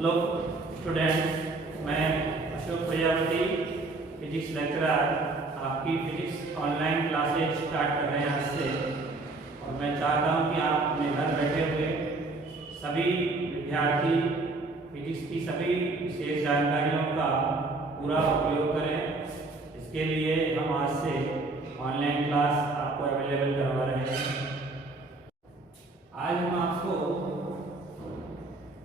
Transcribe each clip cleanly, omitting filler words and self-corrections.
Hello student, मैं Ashok Prajapati physics lecturer आपकी physics online classes start कर रहे हैं आज से। और मैं चाहता हूं कि आप अपने घर बैठे हुए सभी विद्यार्थी फिजिक्स की सभी विशेष जानकारियों का पूरा उपयोग करें। इसके लिए हम आज से ऑनलाइन क्लास आपको अवेलेबल करवा रहे हैं। आज हम आपको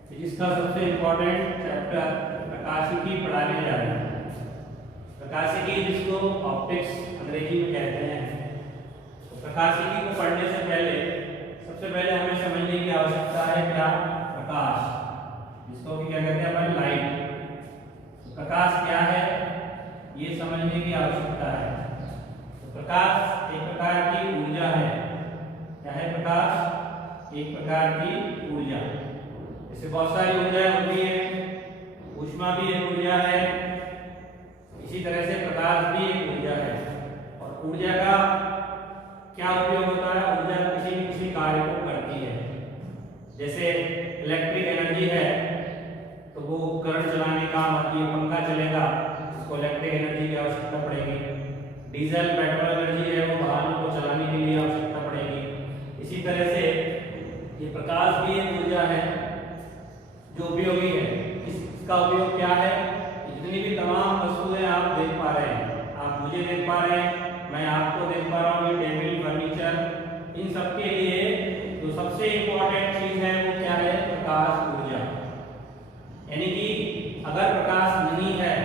फिजिक्स का सबसे इम्पोर्टेंट चैप्टर प्रकाशिकी पढ़ाने जा रहे हैं। प्रकाशिकी जिसको ऑप्टिक्स अंग्रेजी में कहते हैं। तो प्रकाशिकी को पढ़ने से पहले सबसे पहले हमें समझने की आवश्यकता है क्या? प्रकाश, जिसको भी क्या कहते हैं अपन? लाइट। तो प्रकाश क्या है ये समझने की आवश्यकता है। तो प्रकाश एक प्रकार की ऊर्जा है। क्या है प्रकाश? एक प्रकार की ऊर्जा। जैसे बहुत सारी ऊर्जाएं होती है, ऊष्मा भी एक ऊर्जा है, इसी तरह से प्रकाश भी एक ऊर्जा है। और ऊर्जा का क्या उपयोग होता है? ऊर्जा किसी न किसी कार्य को करती है। जैसे इलेक्ट्रिक एनर्जी है तो वो करंट चलाने काम आती है। पंखा चलेगा, उसको इलेक्ट्रिक एनर्जी की आवश्यकता पड़ेगी। डीजल पेट्रोल एनर्जी है, वो वाहनों को चलाने के लिए आवश्यकता पड़ेगी। इसी तरह से ये प्रकाश भी एक ऊर्जा है जो उपयोगी है। इसका उपयोग क्या है? जितनी भी तमाम वस्तुएं आप देख पा रहे हैं, आप मुझे देख पा रहे हैं, मैं आपको देख पा रहा हूँ, ये टेबल फर्नीचर, इन सब के लिए जो सबसे इम्पोर्टेंट चीज है वो क्या है? प्रकाश ऊर्जा। यानी कि अगर प्रकाश नहीं है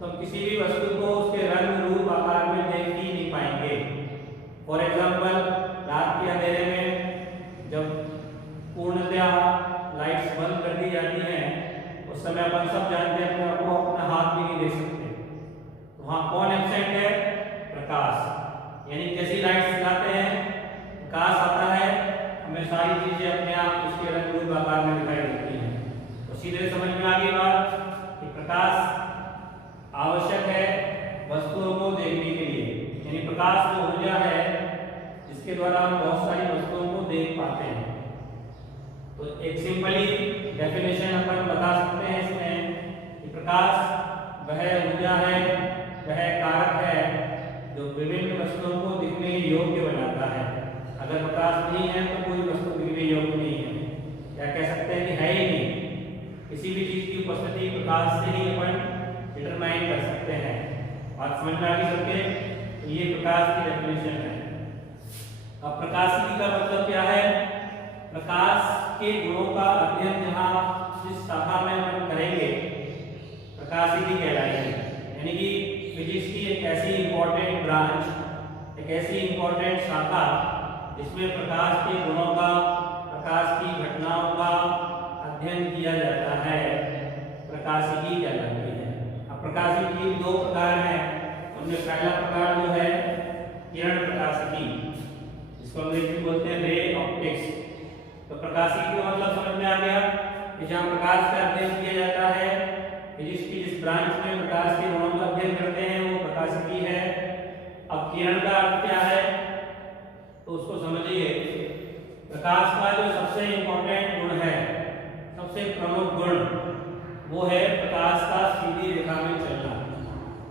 तो हम किसी भी वस्तु को उसके रंग रूप आकार में देख ही नहीं पाएंगे। फॉर एग्जाम्पल, रात के अंधेरे में जब पूर्णतया लाइट्स बंद कर दी जाती हैं उस समय अपन सब जानते हैं अपने आपको अपना हाथ भी नहीं देख सकते। तो वहाँ कौन एब्सेंट है? प्रकाश। यानी जैसी लाइट्स जलाते हैं प्रकाश आता है, हमें सारी चीजें अपने आप उसके रंग रूप आकार में दिखाई देती हैं। तो सीधे समझ में आ गई बात कि प्रकाश आवश्यक है वस्तुओं को देखने के लिए। यानी प्रकाश वो ऊर्जा है जिसके द्वारा हम बहुत सारी वस्तुओं को देख पाते हैं। तो एक सिंपली डेफिनेशन अपन बता सकते हैं इसमें कि प्रकाश वह ऊर्जा है, वह कारक है जो विभिन्न वस्तुओं को दिखने योग्य बनाता है। अगर प्रकाश नहीं है तो कोई वस्तु दिखने योग्य नहीं है, या कह सकते हैं कि है ही नहीं। किसी भी चीज की उपस्थिति प्रकाश से ही अपन डिटरमाइन कर सकते हैं। बात समझ में आ गई सबके? तो ये प्रकाश की डेफिनेशन है। अब प्रकाशिकी का मतलब क्या है? प्रकाश के गुणों का अध्ययन जहां जिस शाखा में हम करेंगे प्रकाशिकी कहलाएगी। यानी कि फिजिक्स की एक ऐसी इंपॉर्टेंट ब्रांच, एक ऐसी इंपॉर्टेंट शाखा जिसमें प्रकाश के गुणों का, प्रकाश की घटनाओं का अध्ययन किया जाता है, प्रकाशिकी कहलाती है। अब प्रकाशिकी दो प्रकार हैं। उनमें पहला प्रकार जो है किरण प्रकाशिकी, जिसको अंग्रेजी में बोलते हैं रे ऑप्टिक्स। तो प्रकाशिकी का मतलब समझ में आ गया कि जहाँ प्रकाश का अध्ययन किया जाता है, फिजिक्स की जिस ब्रांच में प्रकाश के गुणों का अध्ययन करते हैं वो प्रकाशिकी है। अब किरण का अर्थ क्या है तो उसको समझिए। प्रकाश का जो सबसे इंपॉर्टेंट गुण है, सबसे प्रमुख गुण, वो है प्रकाश का सीधी रेखा में चलना।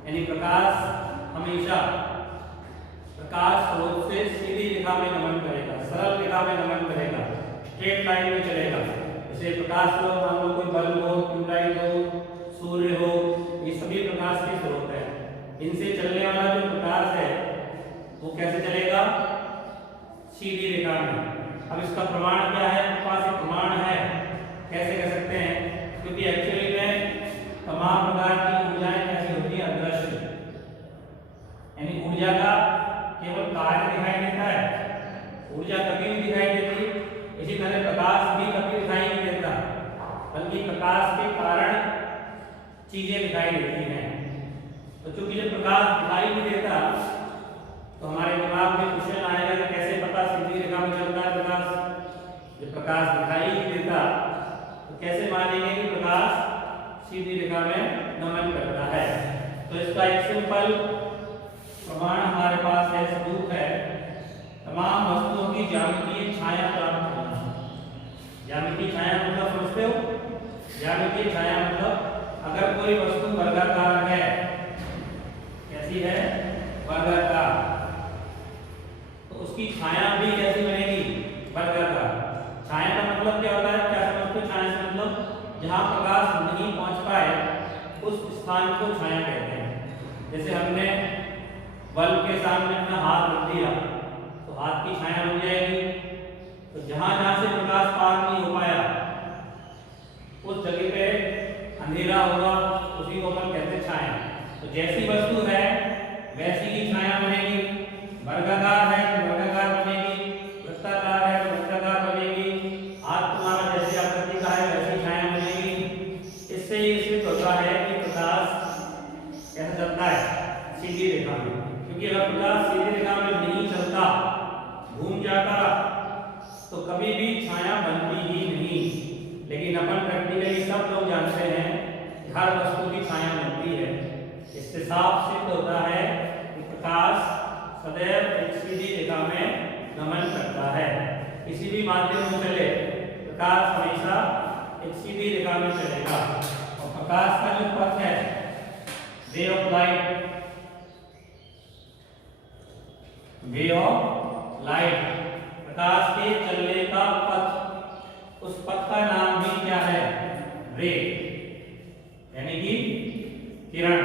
यानी प्रकाश हमेशा प्रकाश स्रोत से सीधी रेखा में गमन करेगा, सरल रेखा में गमन करेगा, स्ट्रेट लाइन में चलेगा। जैसे प्रकाश स्रोत मान लो कोई बल्ब हो, ट्यूबलाइट हो, सूर्य हो, ये सभी प्रकाश के स्रोत हैं। इनसे चलने वाला जो प्रकाश है वो कैसे चलेगा? सीधी रेखा में। अब इसका प्रमाण क्या है? आपके पास एक प्रमाण है, कैसे कह सकते हैं? क्योंकि एक्चुअली में तमाम प्रकार की ऊर्जाएं कैसी होती है? अदृश्य। यानी ऊर्जा का केवल कार्य दिखाई देता है, ऊर्जा कभी नहीं दिखाई देती। इसी तरह प्रकाश भी कभी दिखाई नहीं देता, बल्कि प्रकाश के कारण चीजें दिखाई देती हैं। तो चूंकि जब प्रकाश दिखाई नहीं देता तो हमारे दिमाग में क्वेश्चन आएगा कि कैसे पता सीधी रेखा में चलता है प्रकाश? जब प्रकाश दिखाई नहीं देता तो कैसे मानेंगे कि प्रकाश सीधी रेखा में गमन करता है? तो इसका एक सिंपल प्रमाण हमारे पास है, सबूत है। तमाम वस्तुओं की ज्यामितीय छाया प्राप्त होना। ज्यामितीय छाया मतलब समझते हो? ज्यामितीय छाया मतलब अगर कोई वस्तु वर्गाकार है, कैसी है, वर्गाकार, तो उसकी छाया भी कैसी बनेगी, वर्गाकार। छाया का मतलब क्या होता है, क्या समझते हो छाया से मतलब जहां प्रकाश नहीं पहुंच पाए उस स्थान को छाया कहते हैं। जैसे हमने बल्ब के सामने अपना हाथ रख दिया तो हाथ की छाया बन जाएगी। तो जहां जहां से प्रकाश पार नहीं हो पाया उस जगह पे अंधेरा होगा, उसी को अपन कहते हैं छाया। तो जैसी वस्तु है वैसी ही छाया बनेगी। वर्गाकार है तो वर्गाकार बनेगी, वृत्ताकार है तो वृत्ताकार बनेगी, हाथ तुम्हारा जैसे आकृति का है वैसी छाया बनेगी। इससे ये सिद्ध होता है कि प्रकाश कैसा चलता है, सीधी रेखा में। क्योंकि अगर प्रकाश सीधी रेखा में नहीं चलता, घूम जाता, तो कभी भी छाया बनती ही नहीं। लेकिन अपन प्रैक्टिकली सब लोग जानते हैं कि हर वस्तु की छाया बनती है। इससे साफ सिद्ध होता है कि प्रकाश सदैव एक सीधी रेखा में गमन करता है। किसी भी माध्यम में चले प्रकाश हमेशा एक सीधी रेखा में चलेगा। और प्रकाश का जो पथ है, way of light, way of light, प्रकाश के चलने का पथ, उस पथ का नाम भी क्या है, रे, यानी कि किरण।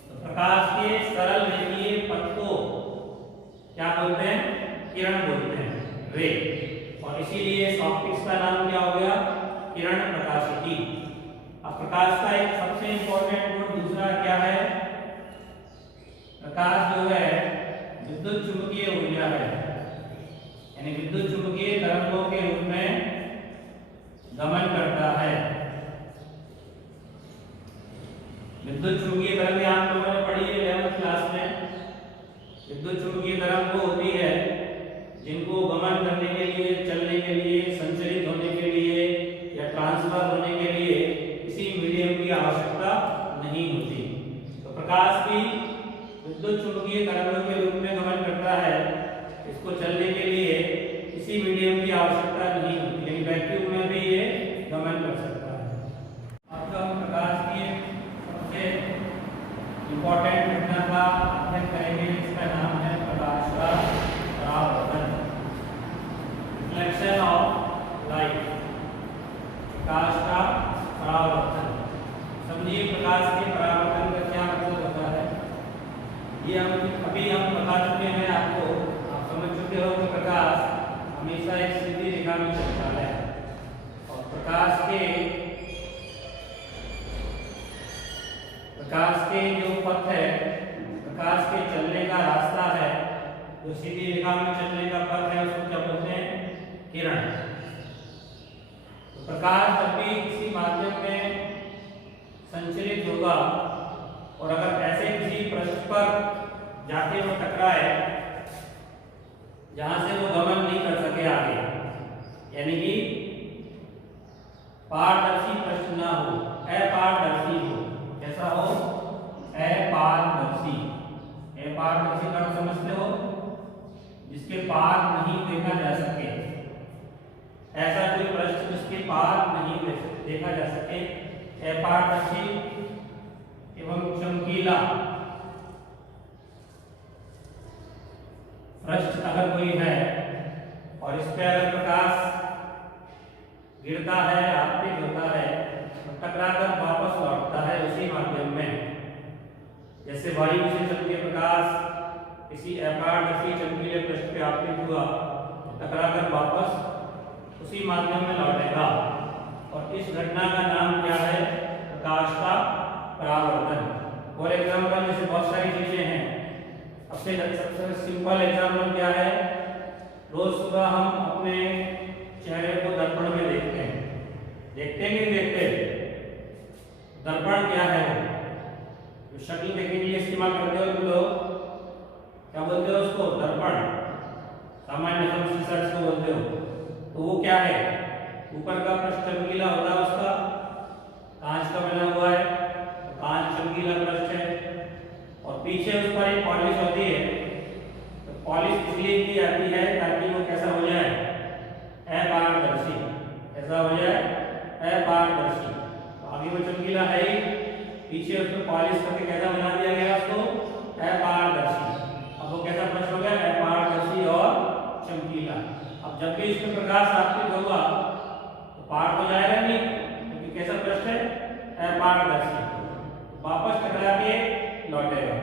तो प्रकाश के सरल रेखीय पथ को क्या बोलते हैं, किरण बोलते हैं, रे। और इसीलिए इस ऑप्टिक्स का नाम क्या हो गया, किरण प्रकाशिकी। अब प्रकाश का एक सबसे इंपॉर्टेंट गुण दूसरा क्या है, प्रकाश जो है विद्युत चुंबकीय ऊर्जा है, यानी विद्युत चुंबकीय तरंगों के रूप में गमन करता है। विद्युत चुंबकीय तरंग आप लोगों ने पढ़ी है 11वीं क्लास में। विद्युत चुंबकीय तरंग वो होती है जिनको गमन करने के लिए, चलने के लिए, संचरित होने के लिए या ट्रांसफर होने के लिए किसी मीडियम की आवश्यकता नहीं होती। तो प्रकाश भी विद्युत चुंबकीय तरंगों के रूप में गमन करता है। इसको चलने के लिए किसी मीडियम की आवश्यकता नहीं होती, लेकिन वैक्यूम में भी ये गमन कर सकता है। अब हम प्रकाश की सबसे इंपॉर्टेंट घटना का अध्ययन करेंगे, इसका नाम है प्रकाश का परावर्तन, रिफ्लेक्शन ऑफ लाइट, प्रकाश का परावर्तन। समझिए प्रकाश के परावर्तन का क्या मतलब होता है। ये अभी हम बता चुके हैं आपको, आप समझ चुके हो कि प्रकाश हमेशा एक सीधी रेखा में चलता है। और प्रकाश के जो पथ है, प्रकाश के चलने का रास्ता है, जो सीधी रेखा में चलने का पथ है, उसको क्या बोलते हैं, किरण। तो प्रकाश जब भी किसी माध्यम में संचरित होगा और अगर ऐसे किसी पृष्ठ पर जाके वो टकराए जहां से वो गमन नहीं कर सके आगे, यानी कि पारदर्शी पृष्ठ ना हो, अपारदर्शी हो, कैसा हो, अपारदर्शी। अपारदर्शी का समझते हो, जिसके पार नहीं देखा जा सके, ऐसा कोई पृष्ठ जिसके पार नहीं देखा जा सके, अपारदर्शी एवं चमकीला पृष्ठ अगर कोई है और इस पर अगर प्रकाश गिरता है, आपतित होता है, तो टकराकर वापस लौटता है उसी माध्यम में। जैसे वायु से चल के प्रकाश किसी अपारदर्शी चमकीले पृष्ठ पे आपतित हुआ, टकराकर वापस उसी माध्यम में लौटेगा। और इस घटना का नाम क्या है, प्रकाश का परावर्तन। फॉर एग्जाम्पल जैसे बहुत सारी चीजें हैं, सबसे सिंपल एग्जाम्पल क्या है, रोज सुबह हम अपने चेहरे को दर्पण में देखते हैं, देखते नहीं देखते, दर्पण क्या है, जो शक्ल देखने के लिए इस्तेमाल करते हो तुम लोग, क्या बोलते हो उसको, दर्पण, सामान्य शीशा इसको बोलते हो। तो वो क्या है, ऊपर का पृष्ठ चमकीला होता है, उसका कांच का बना हुआ है, तो कांच चमकीला पृष्ठ है, और पीछे उस पर एक पॉलिश होती है। तो पॉलिश इसलिए की जाती है ताकि वो कैसा हो जाए, अपारदर्शी, कैसा हो जाए, अपारदर्शी। तो आगे वो चमकीला है ही, पीछे उसको पॉलिश करके कैसा बना दिया गया उसको अपारदर्शी। अब वो कैसा प्रश्न हो गया अपारदर्शी और चमकीला। अब जब भी इसमें प्रकाश आपतित होगा तो पार हो जाएगा नहीं, क्योंकि कैसा प्रश्न है अपारदर्शी, वापस टकरा के लौटेगा।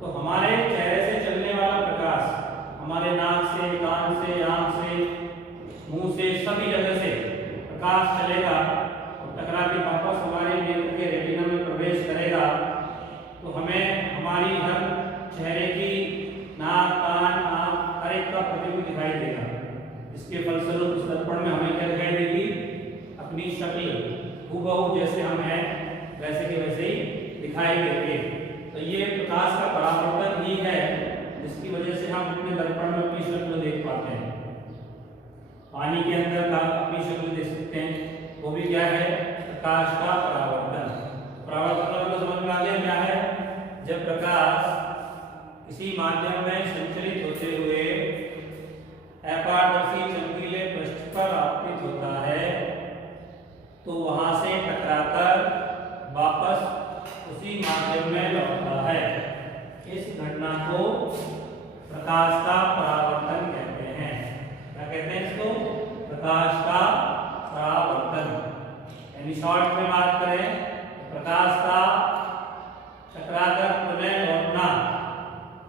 तो हमारे चेहरे से चलने वाला प्रकाश हमारे नाक से, कान से, आंख से, मुंह से, सभी जगह से प्रकाश चलेगा और टकरा के वापस हमारे नेत्र के रेटिना में प्रवेश करेगा। तो हमें हमारी हर चेहरे की नाक, कान, आंख हर एक का प्रतिबिंब दिखाई देगा। इसके फलस्वरूप इस दर्पण में हमें क्या दिखाई देगी अपनी शक्ल हूबहू जैसे हम हैं वैसे के वैसे ही दिखाई देंगे। तो ये प्रकाश का परावर्तन ही है जिसकी वजह से हम अपने दर्पण में अपनी शक्ल देख पाते हैं। पानी के अंदर का अपनी शक्ल देख सकते हैं, वो भी क्या है प्रकाश का परावर्तन। परावर्तन का मतलब समझ में आ गया क्या है, जब प्रकाश किसी माध्यम में संचलित होते हुए अपारदर्शी चमकीले पृष्ठ पर आपतित होता है तो वहां से टकराकर वापस उसी माध्यम में लौटता है। इस घटना को प्रकाश का परावर्तन कहते हैं। क्या कहते हैं इसको प्रकाश का परावर्तन। यानी शॉर्ट में बात करें प्रकाश का टकराकर पुनः लौटना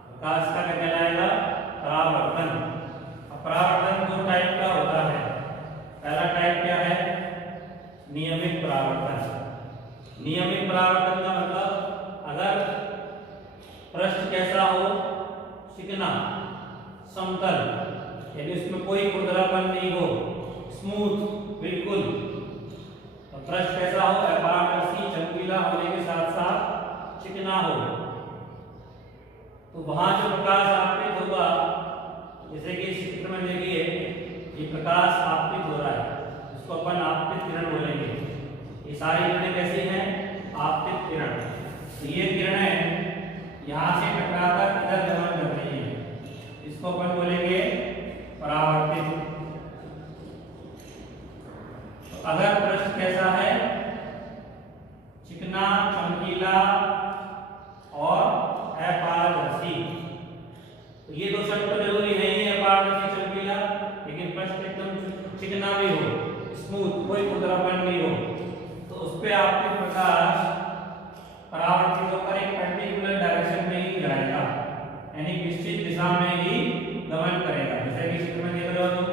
प्रकाश का क्या कहलाएगा परावर्तन। परावर्तन दो टाइप का होता है। पहला टाइप क्या है नियमित परावर्तन। नियमित परावर्तन का मतलब अगर पृष्ठ कैसा हो चिकना समतल, यानी उसमें कोई खुरदरापन नहीं हो, स्मूथ बिल्कुल, तो पृष्ठ कैसा हो अपारदर्शी चमकीला होने के साथ साथ चिकना हो, तो वहां जो प्रकाश आपतित होगा, जैसे कि इस चित्र में देखिए ये प्रकाश आपतित हो रहा है, इसको अपन आपतित किरण बोलेंगे। ये सारी किरणें कैसी हैं आपतित किरण। तो ये किरणें यहाँ से टकराकर इधर गमन कर रही है, इसको अपन बोलेंगे परावर्तित। तो अगर पृष्ठ कैसा है चिकना चमकीला और अपारदर्शी, तो ये दो शब्द तो जरूरी है ही अपारदर्शी चमकीला, लेकिन पृष्ठ एकदम चिकना भी हो, स्मूथ, कोई खुरदरापन नहीं हो, तो उस पे आपके प्रकाश परावर्तित होकर एक पर्टिकुलर डायरेक्शन में ही जाएगा, यानी निश्चित दिशा में ही गमन करेगा। जैसे कि चित्र में देख रहे हो तुम,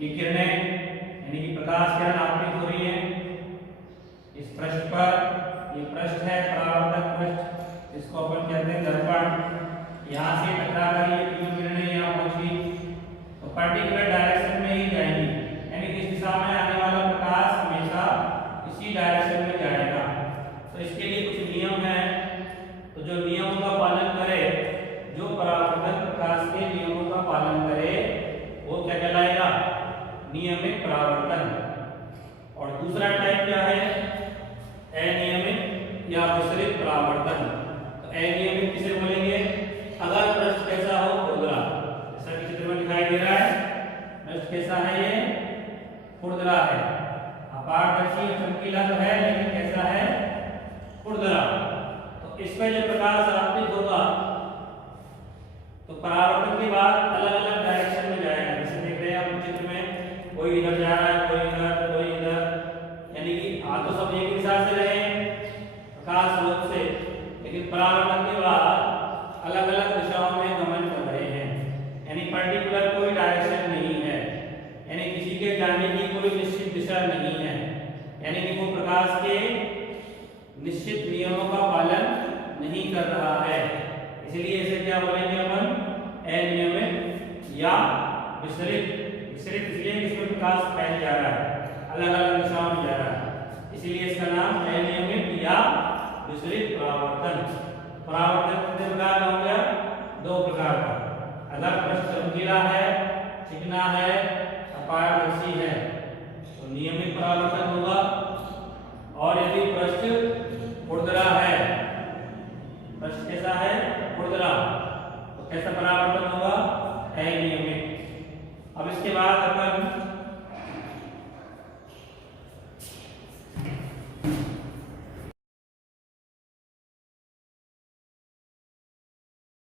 ये किरणें यानी कि प्रकाश किरण आपतित हो रही है इस पृष्ठ पर। ये पृष्ठ है परावर्तक पृष्ठ, इसको अपन कहते हैं दर्पण। यहाँ से टकरा कर ये तीनों किरणें यहाँ पहुंची तो पर्टिकुलर डायरेक्शन में ही जाएंगी, यानी इस दिशा में आने वाला प्रकाश हमेशा इसी डायरेक्शन में जाएगा। तो इसके लिए कुछ नियम है, तो जो नियमों का पालन करे, जो परावर्तन प्रकाश के नियमों का पालन करे वो क्या कहलाएगा नियमित परावर्तन। और दूसरा टाइप क्या है अनियमित या विसरित परावर्तन। तो अनियमित किसे बोलेंगे, अगर पृष्ठ कैसा हो खुरदरा, जैसा कि चित्र में दिखाई दे रहा है, पृष्ठ कैसा है ये खुरदरा है, अपारदर्शी और चमकीला तो है लेकिन कैसा है खुरदरा। तो इसमें जब प्रकाश आपतित होगा तो परावर्तन के बाद अलग अलग डायरेक्शन में जाएगा। जैसे देख रहे हैं आप चित्र में, कोई इधर जा रहा है, कोई इधर, कोई इधर, यानी कि आ तो सब एक दिशा से रहे प्रकाश स्रोत से, लेकिन परावर्तन के बाद अलग अलग दिशाओं में गमन कर रहे हैं, यानी पर्टिकुलर कोई डायरेक्शन नहीं है, यानी किसी के जाने की कोई निश्चित दिशा नहीं है, यानी कि वो प्रकाश के निश्चित नियमों का पालन नहीं कर रहा है। इसलिए इसे क्या बोलेंगे अपन अनियमित या विसरित। विसरित इसलिए इसमें प्रकाश फैल जा रहा है, अलग अलग दिशाओं में जा रहा है, इसीलिए इसका नाम अनियमित या विसरित परावर्तन। परावर्तन कितने प्रकार का हो गया, दो प्रकार का। अगर पृष्ठ चमकीला है, चिकना है, अपारदर्शी है तो नियमित परावर्तन होगा, और यदि पृष्ठ खुरदरा है, पृष्ठ कैसा है खुरदरा, तो कैसा परावर्तन होगा